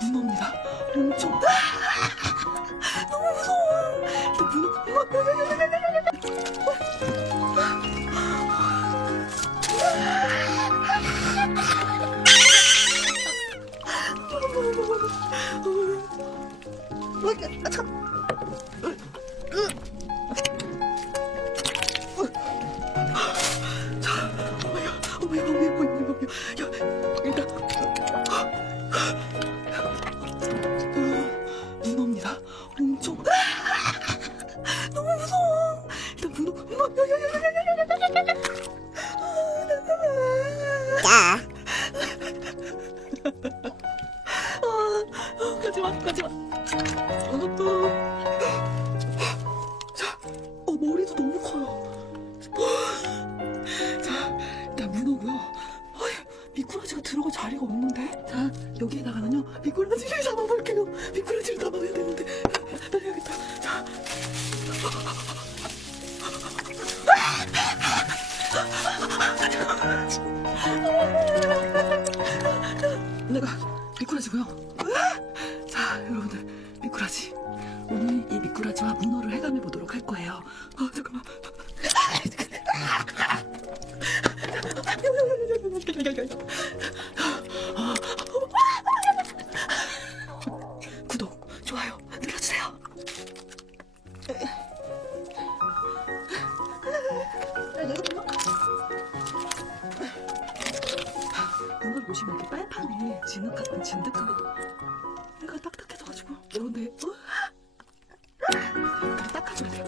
문어입니다. 엄청 너무 무서워. 문어입니다. 엄청 너무 무서워. 일단 문어. 가지마. 자, 머리도 너무 커요. 자, 일단 문어고요. 미꾸라지가 들어갈 자리가 없는데. 자, 여기에다가는요 미꾸라지를 잡아볼게요. 미꾸라지를 잡아야 되는데 날려야겠다. 자, 내가 미꾸라지고요. 자, 여러분들 미꾸라지. 오늘 이 미꾸라지와 문어를 해감해 보도록 할 거예요. 잠깐만. 구독, 좋아요 눌러주세요. 문어를 보시면 이렇게 빨판에 진득한 것도 얘가 딱딱해져가지고 여러분들 닦아줘야 돼요.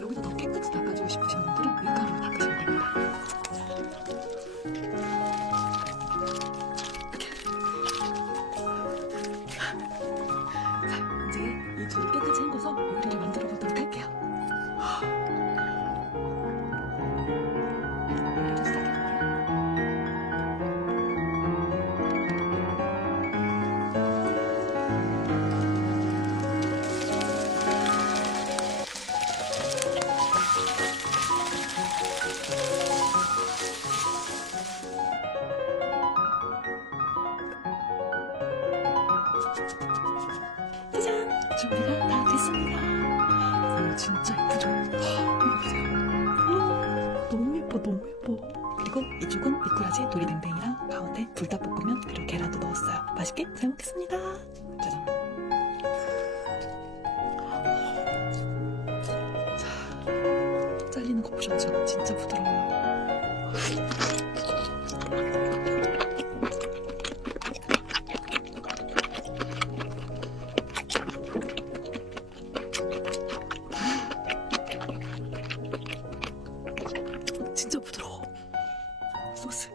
여기서 더 깨끗이 닦아주고 싶으신 분들은 밀가루로 닦으시면 됩니다. 이렇게. 자, 이제 이 둘을 깨끗이 헹궈서 요리를 만들어 보도록 할게요. 요리를 시작해볼게요. 짜잔! 준비가 다 됐습니다. 진짜 예쁘죠? 이거 보세요. 너무 예뻐. 그리고 이쪽은 미꾸라지 도리뱅뱅이랑 가운데 불닭볶음면 그리고 계란도 넣었어요. 맛있게 잘 먹겠습니다. 짜잔. 자, 잘리는 거 보셨죠? 진짜 부드러워요. 진짜 부드러워. 소스.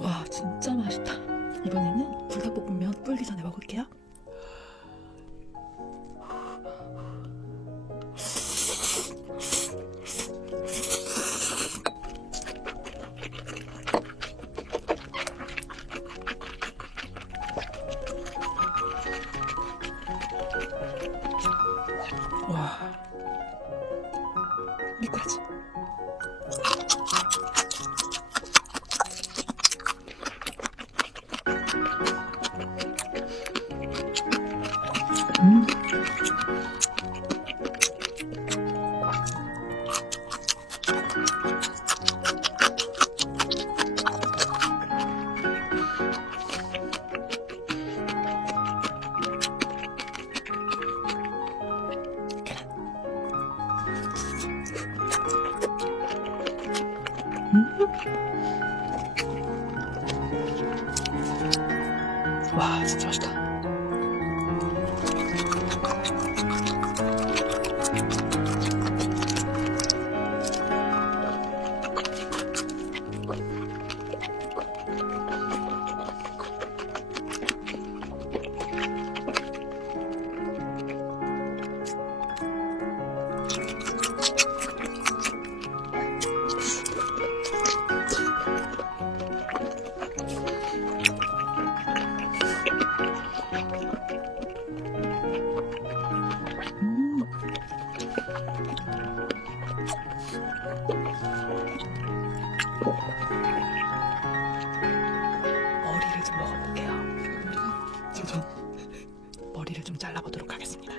와, 진짜 맛있다. 이번에는 불닭볶음면 불기 전에 먹을게요. 와, 미꾸라지. 와, 진짜 맛있다. 머리를 좀 먹어볼게요. 저도 머리를 좀 잘라보도록 하겠습니다.